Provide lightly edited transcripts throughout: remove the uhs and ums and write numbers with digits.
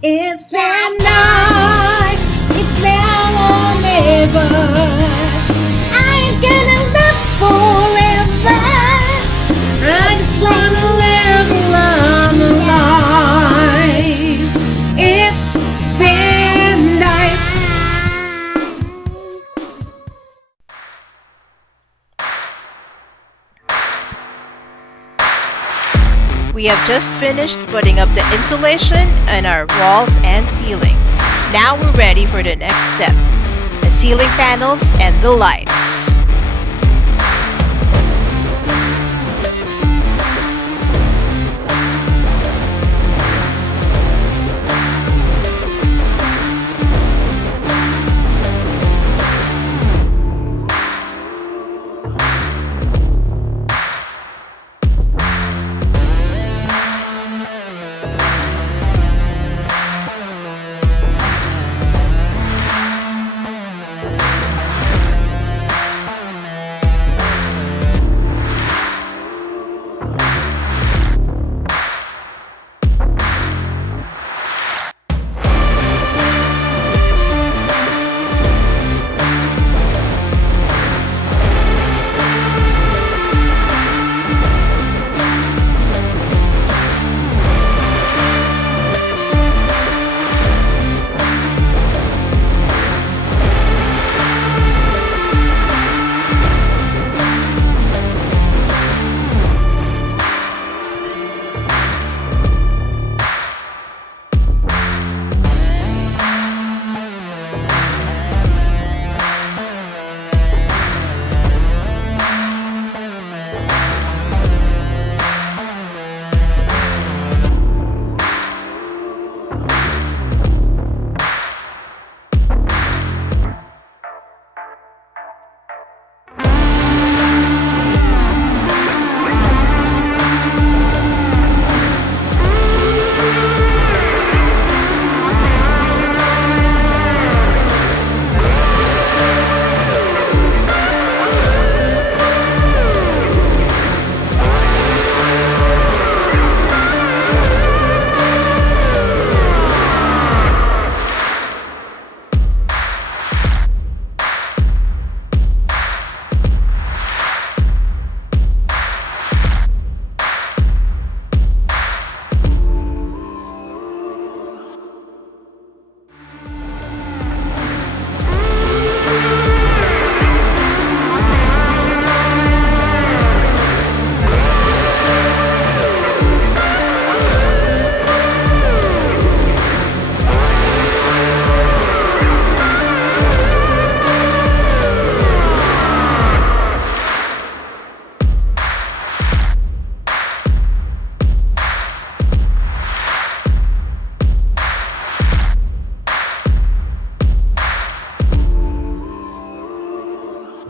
It's that night, it's now or never. I ain't gonna live forever. I just wanna live along the line. It's fan night. We have just finished putting up the insulation on our walls and ceilings. Now we're ready for the next step, the ceiling panels and the lights.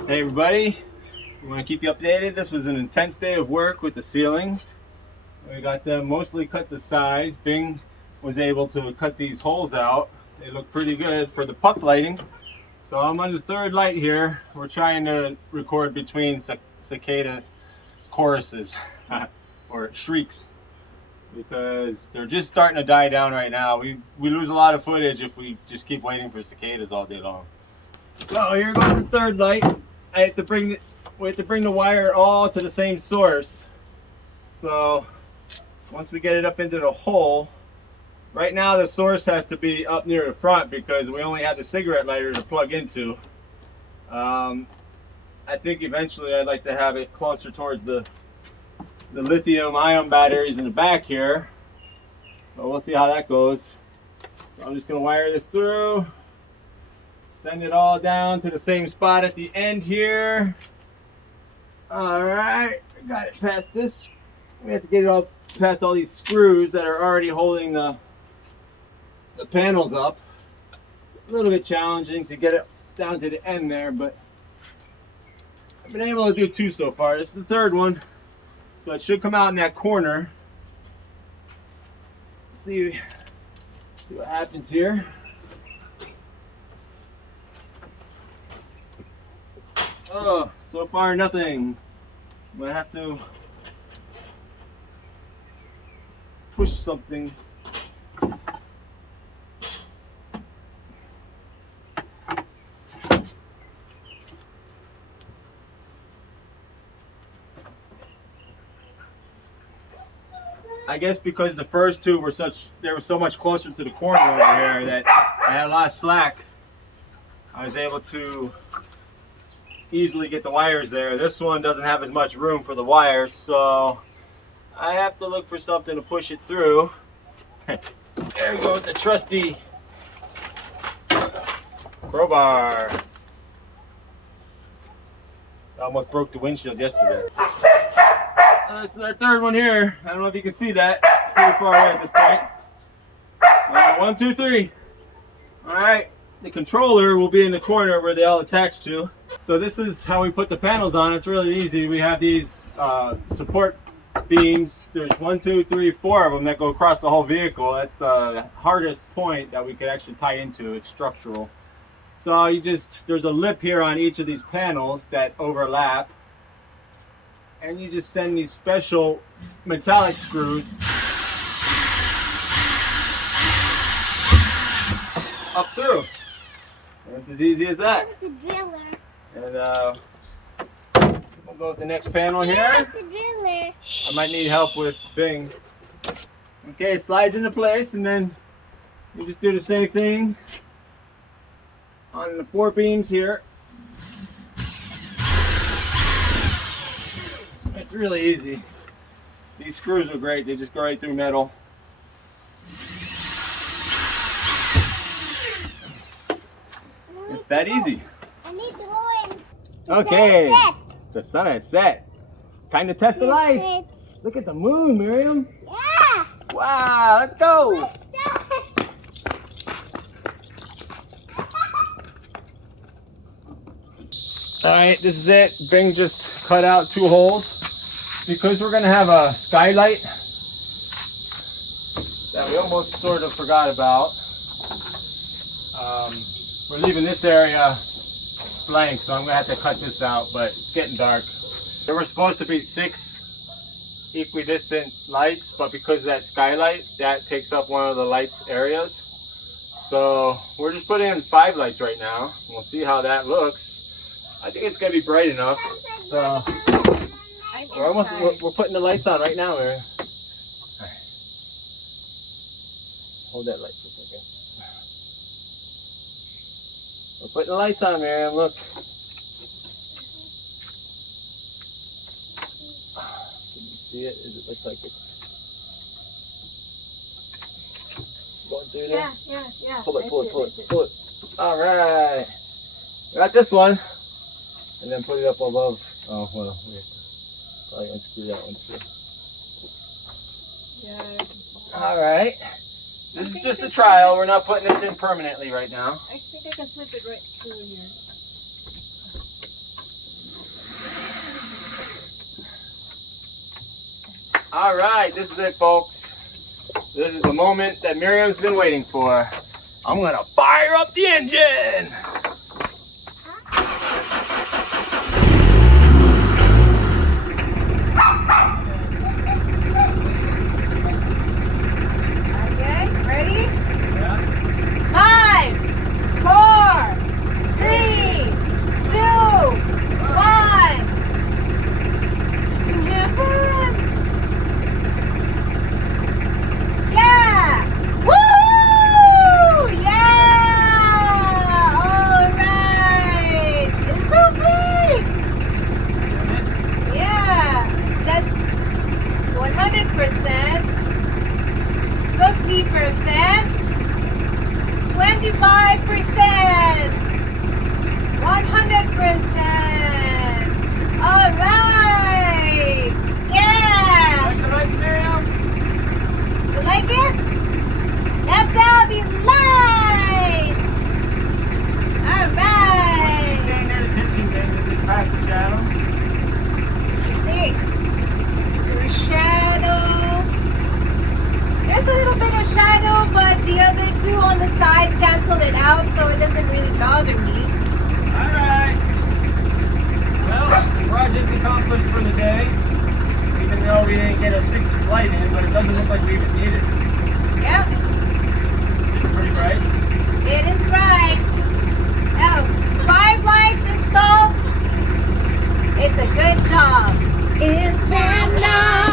Hey everybody, we want to keep you updated. This was an intense day of work with the ceilings. We got them mostly cut to size. Bing was able to cut these holes out. They look pretty good for the puck lighting. So I'm on the third light here. We're trying to record between cicada choruses or shrieks because they're just starting to die down right now. We lose a lot of footage if we just keep waiting for cicadas all day long. So here goes the third light. We have to bring the wire all to the same source. So once we get it up into the hole, right now the source has to be up near the front because we only have the cigarette lighter to plug into. I think eventually I'd like to have it closer towards the lithium ion batteries in the back here. So we'll see how that goes. So I'm just going to wire this through. Send it all down to the same spot at the end here. Alright, got it past this. We have to get it all past all these screws that are already holding the panels up. A little bit challenging to get it down to the end there, but I've been able to do two so far. This is the third one, so it should come out in that corner. See what happens here. Oh, so far nothing. I'm gonna have to push something. I guess because the first two were they were so much closer to the corner over here that I had a lot of slack. I was able to easily get the wires there. This one doesn't have as much room for the wires, so I have to look for something to push it through. There we go with the trusty crowbar. I almost broke the windshield yesterday. This is our third one here. I don't know if you can see that. Pretty far away at this point. 1, 2, 3. Alright. The controller will be in the corner where they all attach to. So this is how we put the panels on. It's really easy. We have these support beams. There's 1, 2, 3, 4 of them that go across the whole vehicle. That's the hardest point that we could actually tie into. It's structural. So there's a lip here on each of these panels that overlap. And you just send these special metallic screws up through. And it's as easy as that. The driller. And we'll go with the next panel here. The driller. I might need help with Bing. Okay, it slides into place, and then you just do the same thing on the 4 beams here. It's really easy. These screws are great. They just go right through metal. It's that easy. I need to go in. Okay, the sun is set. Time to test the lights. Look at the moon, Miriam. Yeah. Wow, let's go. Alright, this is it. Bing just cut out 2 holes. Because we're going to have a skylight that we almost sort of forgot about. We're leaving this area blank, so I'm going to have to cut this out, but it's getting dark. There were supposed to be 6 equidistant lights, but because of that skylight, that takes up one of the lights areas. So we're just putting in 5 lights right now. We'll see how that looks. I think it's going to be bright enough. So we're putting the lights on right now, Mary. Right. Hold that light for a second. We're putting the lights on, Miriam. Look. Can you see it? Does it look like it's going through there? Yeah. Pull it. All right. We got this one, and then put it up above. Oh, well, we have to probably unscrew that one too. Yeah. All right. This is just a trial. We're not putting this in permanently right now. I think I can slip it right through here. All right, this is it, folks. This is the moment that Miriam's been waiting for. I'm gonna fire up the engine. For the day, even though we didn't get a 6th light in, but it doesn't look like we even need it. Yep. It's pretty bright. It is bright. Now, 5 lights installed. It's a good job. It's that night.